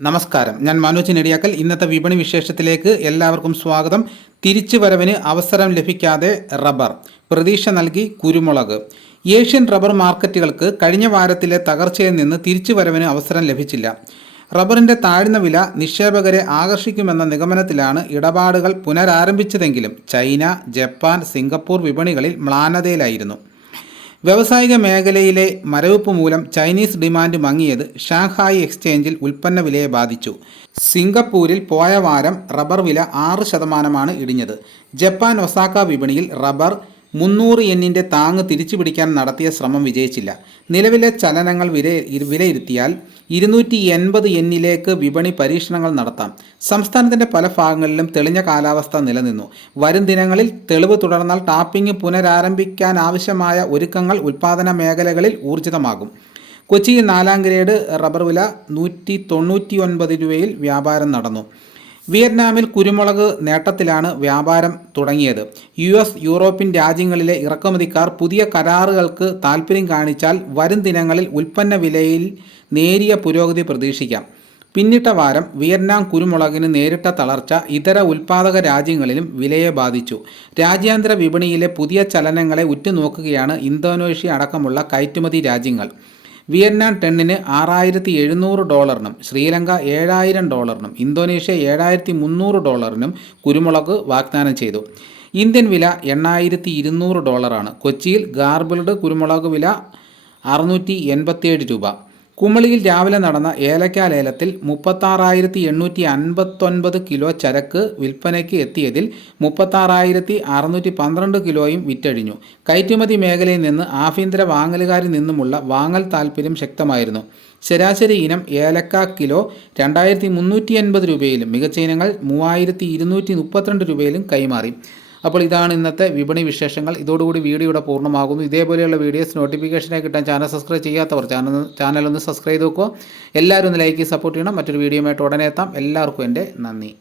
നമസ്കാരം. ഞാൻ മനോജ് നെടിയാക്കൽ. ഇന്നത്തെ വിപണി വിശേഷത്തിലേക്ക് എല്ലാവർക്കും സ്വാഗതം. തിരിച്ചു വരവിന് അവസരം ലഭിക്കാതെ റബ്ബർ. പ്രതീക്ഷ നൽകി കുരുമുളക്. ഏഷ്യൻ റബ്ബർ മാർക്കറ്റുകൾക്ക് കഴിഞ്ഞ വാരത്തിലെ തകർച്ചയിൽ നിന്ന് തിരിച്ചു വരവിന് അവസരം ലഭിച്ചില്ല. റബ്ബറിന്റെ താഴ്ന്ന വില നിക്ഷേപകരെ ആകർഷിക്കുമെന്ന നിഗമനത്തിലാണ് ഇടപാടുകൾ പുനരാരംഭിച്ചതെങ്കിലും ചൈന ജപ്പാൻ സിംഗപ്പൂർ വിപണികളിൽ മ്ലാനതയിലായിരുന്നു. വ്യാവസായിക മേഖലയിലെ മരവിപ്പ് മൂലം ചൈനീസ് ഡിമാൻഡ് മങ്ങിയത് ഷാങ്ഹായ് എക്സ്ചേഞ്ചിൽ ഉൽപ്പന്ന വിലയെ ബാധിച്ചു. സിംഗപ്പൂരിൽ പോയ വാരം റബ്ബർ വില ആറ് ശതമാനമാണ് ഇടിഞ്ഞത്. ജപ്പാൻ ഒസാക്ക വിപണിയിൽ റബ്ബർ മുന്നൂറ് എന്നിന്റെ താങ്ങ് തിരിച്ചുപിടിക്കാൻ നടത്തിയ ശ്രമം വിജയിച്ചില്ല. നിലവിലെ ചലനങ്ങൾ വില വിലയിരുത്തിയാൽ ഇരുന്നൂറ്റി എൺപത് എന്നിലേക്ക് വിപണി പരീക്ഷണങ്ങൾ നടത്താം. സംസ്ഥാനത്തിന്റെ പല ഭാഗങ്ങളിലും തെളിഞ്ഞ കാലാവസ്ഥ നിലനിന്നു. വരും ദിനങ്ങളിൽ തെളിവ് തുടർന്നാൽ ടാപ്പിംഗ് പുനരാരംഭിക്കാൻ ആവശ്യമായ ഒരുക്കങ്ങൾ ഉൽപ്പാദന മേഖലകളിൽ ഊർജിതമാകും. കൊച്ചിയിൽ നാലാം ഗ്രേഡ് റബ്ബർ വില നൂറ്റി തൊണ്ണൂറ്റി ഒൻപത് രൂപയിൽ വ്യാപാരം നടന്നു. വിയറ്റ്നാമിൽ കുരുമുളക് നേട്ടത്തിലാണ് വ്യാപാരം തുടങ്ങിയത്. യു എസ് യൂറോപ്യൻ രാജ്യങ്ങളിലെ ഇറക്കുമതിക്കാർ പുതിയ കരാറുകൾക്ക് താൽപ്പര്യം കാണിച്ചാൽ വരും ദിനങ്ങളിൽ ഉൽപ്പന്ന വിലയിൽ നേരിയ പുരോഗതി പ്രതീക്ഷിക്കാം. പിന്നിട്ട വാരം വിയറ്റ്നാം കുരുമുളകിന് നേരിട്ട തളർച്ച ഇതര ഉൽപാദക രാജ്യങ്ങളിലും വിലയെ ബാധിച്ചു. രാജ്യാന്തര വിപണിയിലെ പുതിയ ചലനങ്ങളെ ഉറ്റുനോക്കുകയാണ് ഇന്തോനേഷ്യ അടക്കമുള്ള കയറ്റുമതി രാജ്യങ്ങൾ. വിയറ്റ്നാം ടെണ്ണിന് ആറായിരത്തി എഴുന്നൂറ് ഡോളറിനും ശ്രീലങ്ക ഏഴായിരം ഡോളറിനും ഇന്തോനേഷ്യ ഏഴായിരത്തി മുന്നൂറ് ഡോളറിനും കുരുമുളക് വാഗ്ദാനം ചെയ്തു. ഇന്ത്യൻ വില എണ്ണായിരത്തി ഇരുന്നൂറ് ഡോളറാണ്. കൊച്ചിയിൽ ഗാർബിൾഡ് കുരുമുളക് വില അറുന്നൂറ്റി എൺപത്തിയേഴ് രൂപ. കുമളിയിൽ രാവിലെ നടന്ന ഏലക്ക ലേലത്തിൽ മുപ്പത്താറായിരത്തി എണ്ണൂറ്റി അൻപത്തൊൻപത് കിലോ ചരക്ക് വിൽപ്പനയ്ക്ക് എത്തിയതിൽ മുപ്പത്താറായിരത്തി അറുന്നൂറ്റി പന്ത്രണ്ട് കിലോയും വിറ്റഴിഞ്ഞു. കയറ്റുമതി മേഖലയിൽ നിന്ന് ആഭ്യന്തര വാങ്ങലുകാരിൽ നിന്നുമുള്ള വാങ്ങൽ താൽപ്പര്യം ശക്തമായിരുന്നു. ശരാശരി ഇനം ഏലക്ക കിലോ രണ്ടായിരത്തി മുന്നൂറ്റി എൺപത് രൂപയിലും മികച്ച ഇനങ്ങൾ മൂവായിരത്തി ഇരുന്നൂറ്റി മുപ്പത്തിരണ്ട് രൂപയിലും കൈമാറി. അപ്പോൾ ഇതാണ് ഇന്നത്തെ വിപണി വിശേഷങ്ങൾ. ഇതോടുകൂടി വീഡിയോ ഇവിടെ പൂർണമാകുന്നു. ഇതേപോലെയുള്ള വീഡിയോസ് നോട്ടിഫിക്കേഷനായി കിട്ടാൻ ചാനൽ സബ്സ്ക്രൈബ് ചെയ്യാത്തവർ ചാനൽ ചാനൽ ഒന്ന് സബ്സ്ക്രൈബ് നോക്കുക. എല്ലാവരും ഒന്ന് ലൈക്ക് സപ്പോർട്ട് ചെയ്യണം. മറ്റൊരു വീഡിയോയുമായിട്ട് ഉടനെ എത്താം. എല്ലാവർക്കും എന്റെ നന്ദി.